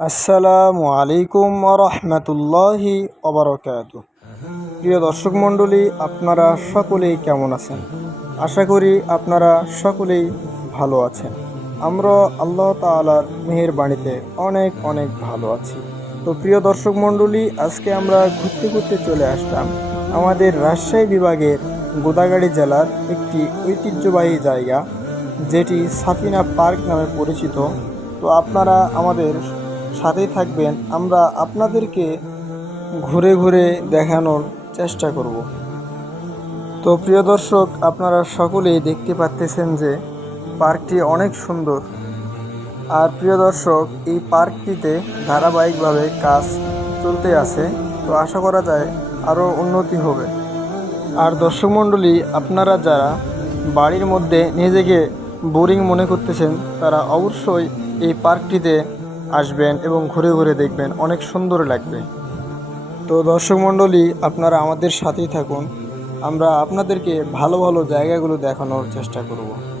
আসসালামু আলাইকুম রহমতুল্লাহি অবরকাত প্রিয় দর্শক মণ্ডলী, আপনারা সকলেই কেমন আছেন? আশা করি আপনারা সকলেই ভালো আছেন। আমরা আল্লাহ তালার মেহের বাণীতে অনেক অনেক ভালো আছি। তো প্রিয় দর্শক মণ্ডলী, আজকে আমরা ঘুরতে ঘুরতে চলে আসলাম আমাদের রাজশাহী বিভাগের গোদাগাড়ি জেলার একটি ঐতিহ্যবাহী জায়গা, যেটি সাফিনা পার্ক নামে পরিচিত। তো আপনারা আমাদের সাথেই থাকবেন। আমরা আপনাদেরকে ঘুরে ঘুরে দেখানোর চেষ্টা করব। তো প্রিয় দর্শক, আপনারা সকলেই দেখতে পাচ্তেছেন যে পার্কটি অনেক সুন্দর। আর প্রিয় দর্শক, এই পার্কটিতে ধারাবাহিকভাবে কাজ চলতে আছে। তো আশা করা যায় আরও উন্নতি হবে। আর দর্শক মণ্ডলী, আপনারা যারা বাড়ির মধ্যে নিজেকে বোরিং মনে করতেছেন, তারা অবশ্যই এই পার্কটিতে আসবেন এবং ঘুরে ঘুরে দেখবেন। অনেক সুন্দর লাগবে। তো দর্শক মণ্ডলী, আপনারা আমাদের সাথেই থাকুন। আমরা আপনাদেরকে ভালো ভালো জায়গাগুলো দেখানোর চেষ্টা করব।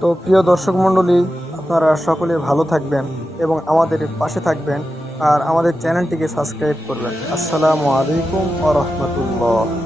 তো প্রিয় দর্শক মণ্ডলী, আপনারা সকলে ভালো থাকবেন এবং আমাদের পাশে থাকবেন আর আমাদের চ্যানেলটিকে সাবস্ক্রাইব করবেন। আসসালামু আলাইকুম আ রহমতুল্লাহ।